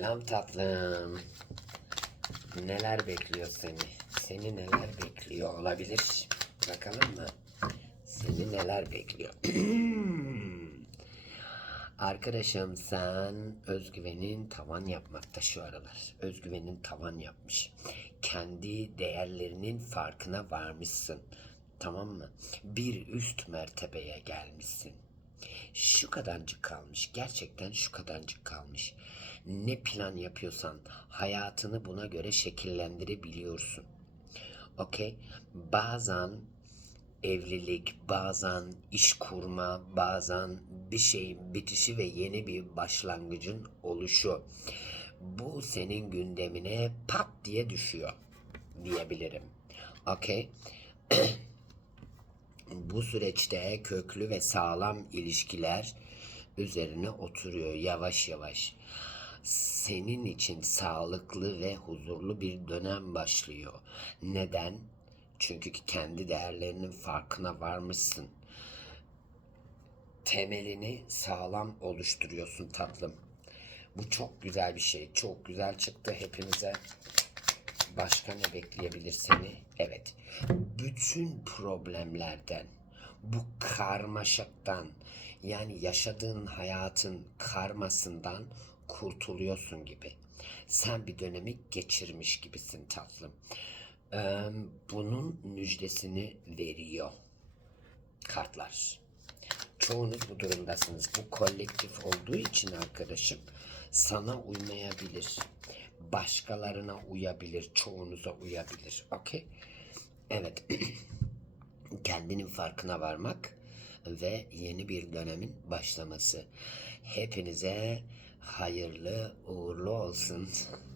Selam tatlım. Neler bekliyor seni? Seni neler bekliyor olabilir? Bakalım mı? Seni neler bekliyor? Arkadaşım sen özgüvenin tavan yapmakta şu aralar. Özgüvenin tavan yapmış. Kendi değerlerinin farkına varmışsın. Tamam mı? Bir üst mertebeye gelmişsin. Şu kadarcık kalmış. Gerçekten şu kadarcık kalmış. Ne plan yapıyorsan hayatını buna göre şekillendirebiliyorsun. Okey? Bazen evlilik, bazen iş kurma, bazen bir şeyin bitişi ve yeni bir başlangıcın oluşu. Bu senin gündemine pat diye düşüyor diyebilirim. Okey? Bu süreçte köklü ve sağlam ilişkiler üzerine oturuyor yavaş yavaş. Senin için sağlıklı ve huzurlu bir dönem başlıyor. Neden? Çünkü kendi değerlerinin farkına varmışsın. Temelini sağlam oluşturuyorsun tatlım. Bu çok güzel bir şey. Çok güzel çıktı hepimize. Başka ne bekleyebilir seni? Evet. Bütün problemlerden, bu karmaşıktan, yani yaşadığın hayatın karmasından kurtuluyorsun gibi. Sen bir dönemi geçirmiş gibisin tatlım. Ee, bunun müjdesini veriyor kartlar. Çoğunuz bu durumdasınız. Bu kolektif olduğu için arkadaşım sana uymayabilir. Başkalarına uyabilir. Çoğunuza uyabilir. Okey? Evet. Kendinin farkına varmak ve yeni bir dönemin başlaması. Hepinize hayırlı uğurlu olsun.